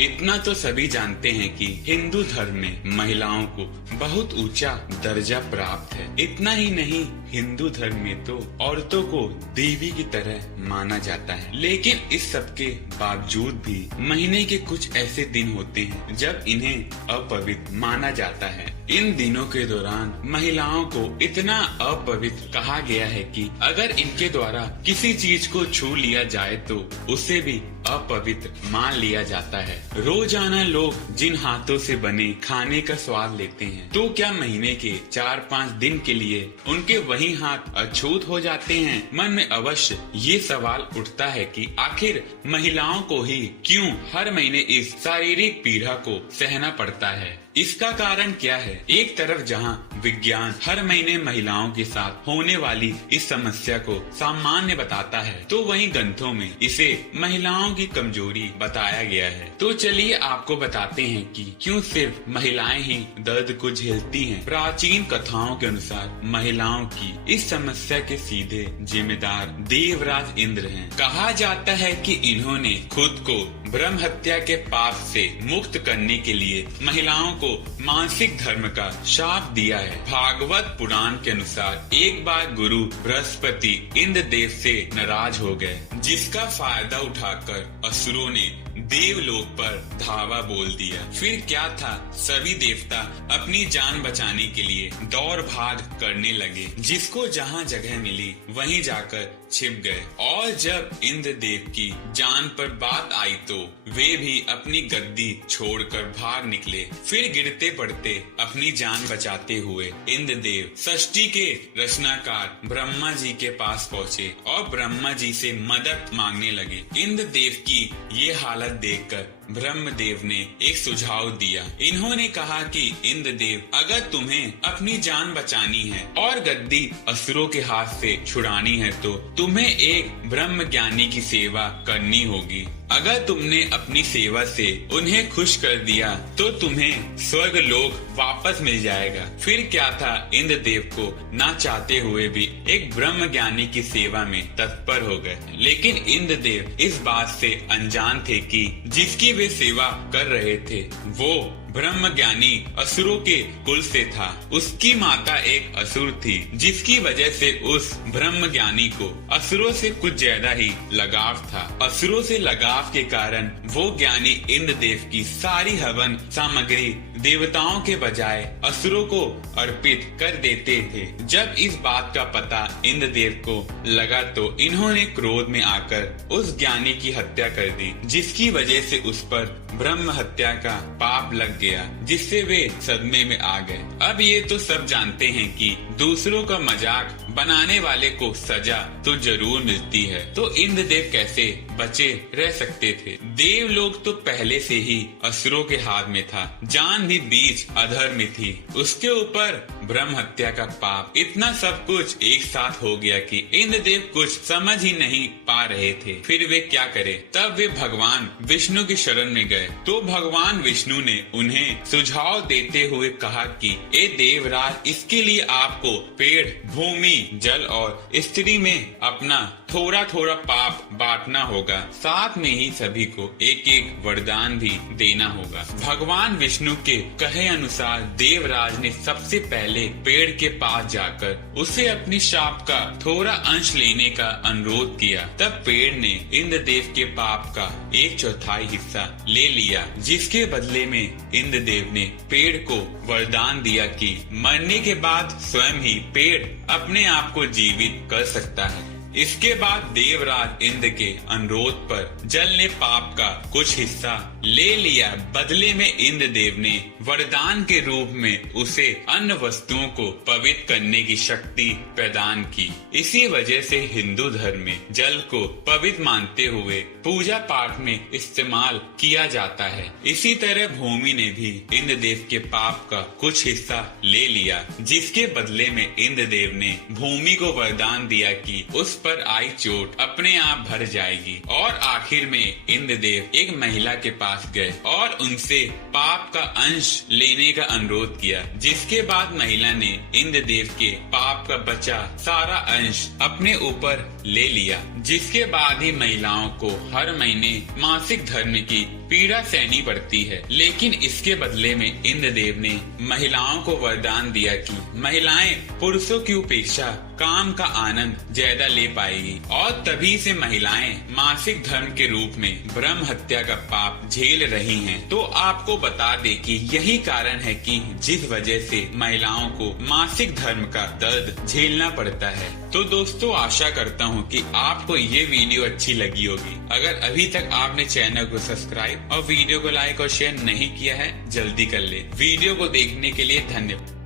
इतना तो सभी जानते हैं कि हिंदू धर्म में महिलाओं को बहुत ऊंचा दर्जा प्राप्त है। इतना ही नहीं, हिंदू धर्म में तो औरतों को देवी की तरह माना जाता है। लेकिन इस सब के बावजूद भी महीने के कुछ ऐसे दिन होते हैं जब इन्हें अपवित्र माना जाता है। इन दिनों के दौरान महिलाओं को इतना अपवित्र कहा गया है कि अगर इनके द्वारा किसी चीज को छू लिया जाए तो उसे भी अपवित्र मान लिया जाता है। रोजाना लोग जिन हाथों से बने खाने का स्वाद लेते हैं, तो क्या महीने के 4-5 दिन के लिए उनके वही हाथ अछूत हो जाते हैं? मन में अवश्य ये सवाल उठता है कि आखिर महिलाओं को ही क्यों हर महीने इस शारीरिक पीड़ा को सहना पड़ता है? इसका कारण क्या है? एक तरफ जहां विज्ञान हर महीने महिलाओं के साथ होने वाली इस समस्या को सामान्य बताता है, तो वहीं ग्रंथों में इसे महिलाओं की कमजोरी बताया गया है। तो चलिए आपको बताते हैं कि क्यों सिर्फ महिलाएं ही दर्द को झेलती हैं। प्राचीन कथाओं के अनुसार महिलाओं की इस समस्या के सीधे जिम्मेदार देवराज इंद्र हैं। कहा जाता है कि इन्होंने खुद को ब्रह्म हत्या के पाप से मुक्त करने के लिए महिलाओं को मानसिक धर्म का शाप दिया है। भागवत पुराण के अनुसार एक बार गुरु बृहस्पति इंद्र देव से नाराज हो गए, जिसका फायदा उठाकर असुरों ने देवलोक पर धावा बोल दिया। फिर क्या था, सभी देवता अपनी जान बचाने के लिए दौड़ भाग करने लगे। जिसको जहाँ जगह मिली वहीं जाकर छिप गए। और जब इंद्र देव की जान पर बात आई तो वे भी अपनी गद्दी छोड़कर भाग निकले। फिर गिरते पड़ते अपनी जान बचाते हुए इंद्र देव सृष्टि के रचनाकार ब्रह्मा जी के पास पहुँचे और ब्रह्मा जी से मदद मांगने लगे। इंद्र देव की ये हालत देखकर ब्रह्मदेव ने एक सुझाव दिया। इन्होंने कहा कि इंद्रदेव, अगर तुम्हें अपनी जान बचानी है और गद्दी असुरों के हाथ से छुड़ानी है तो तुम्हें एक ब्रह्म ज्ञानी की सेवा करनी होगी। अगर तुमने अपनी सेवा से उन्हें खुश कर दिया तो तुम्हें स्वर्ग लोक वापस मिल जाएगा। फिर क्या था, इंद्रदेव को ना चाहते हुए भी एक ब्रह्म ज्ञानी की सेवा में तत्पर हो गए। लेकिन इंद्रदेव इस बात से अनजान थे कि जिसकी वे सेवा कर रहे थे वो ब्रह्म ज्ञानी असुरों के कुल से था। उसकी माता एक असुर थी, जिसकी वजह से उस ब्रह्म ज्ञानी को असुरों से कुछ ज्यादा ही लगाव था। असुरों से लगाव के कारण वो ज्ञानी इंद्रदेव की सारी हवन सामग्री देवताओं के बजाय असुरों को अर्पित कर देते थे। जब इस बात का पता इंद्रदेव को लगा तो इन्होंने क्रोध में आकर उस ज्ञानी की हत्या कर दी, जिसकी वजह से उस पर ब्रह्म हत्या का पाप लग गया, जिससे वे सदमे में आ गए। अब ये तो सब जानते हैं कि दूसरों का मजाक बनाने वाले को सजा तो जरूर मिलती है, तो इंद्रदेव कैसे बचे रह सकते थे? देवलोक तो पहले से ही असुरों के हाथ में था, जान भी बीच अधर में थी, उसके ऊपर ब्रह्म हत्या का पाप। इतना सब कुछ एक साथ हो गया कि इंद्रदेव कुछ समझ ही नहीं पा रहे थे। फिर वे क्या करें? तब वे भगवान विष्णु की शरण में गए तो भगवान विष्णु ने उन्हें सुझाव देते हुए कहा कि ए देवराज, इसके लिए आपको पेड़, भूमि, जल और स्त्री में अपना थोड़ा थोड़ा पाप बांटना होगा। साथ में ही सभी को एक एक वरदान भी देना होगा। भगवान विष्णु के कहे अनुसार देवराज ने सबसे पहले पेड़ के पास जाकर उसे अपनी शाप का थोड़ा अंश लेने का अनुरोध किया। तब पेड़ ने इंद्रदेव के पाप का 1/4 हिस्सा ले लिया, जिसके बदले में इंद्रदेव ने पेड़ को वरदान दिया कि मरने के बाद स्वयं ही पेड़ अपने आप को जीवित कर सकता है। इसके बाद देवराज इंद्र के अनुरोध पर जल ने पाप का कुछ हिस्सा ले लिया। बदले में इंद्रदेव ने वरदान के रूप में उसे अन्य वस्तुओं को पवित्र करने की शक्ति प्रदान की। इसी वजह से हिंदू धर्म में जल को पवित्र मानते हुए पूजा पाठ में इस्तेमाल किया जाता है। इसी तरह भूमि ने भी इंद्रदेव के पाप का कुछ हिस्सा ले लिया, जिसके बदले में इंद्रदेव ने भूमि को वरदान दिया कि उस पर आई चोट अपने आप भर जाएगी। और आखिर में इंद्रदेव एक महिला के पास गए और उनसे पाप का अंश लेने का अनुरोध किया, जिसके बाद महिला ने इंद्रदेव के पाप का बचा सारा अंश अपने ऊपर ले लिया, जिसके बाद ही महिलाओं को हर महीने मासिक धर्म की पीड़ा सहनी पड़ती है। लेकिन इसके बदले में इंद्रदेव ने महिलाओं को वरदान दिया कि महिलाएं पुरुषों की उपेक्षा काम का आनंद ज्यादा ले पाएगी, और तभी से महिलाएं मासिक धर्म के रूप में ब्रह्म हत्या का पाप झेल रही हैं। तो आपको बता दे कि यही कारण है कि जिस वजह से महिलाओं को मासिक धर्म का दर्द झेलना पड़ता है। तो दोस्तों, आशा करता हूँ कि आपको ये वीडियो अच्छी लगी होगी। अगर अभी तक आपने चैनल को सब्सक्राइब और वीडियो को लाइक और शेयर नहीं किया है, जल्दी कर ले। वीडियो को देखने के लिए धन्यवाद।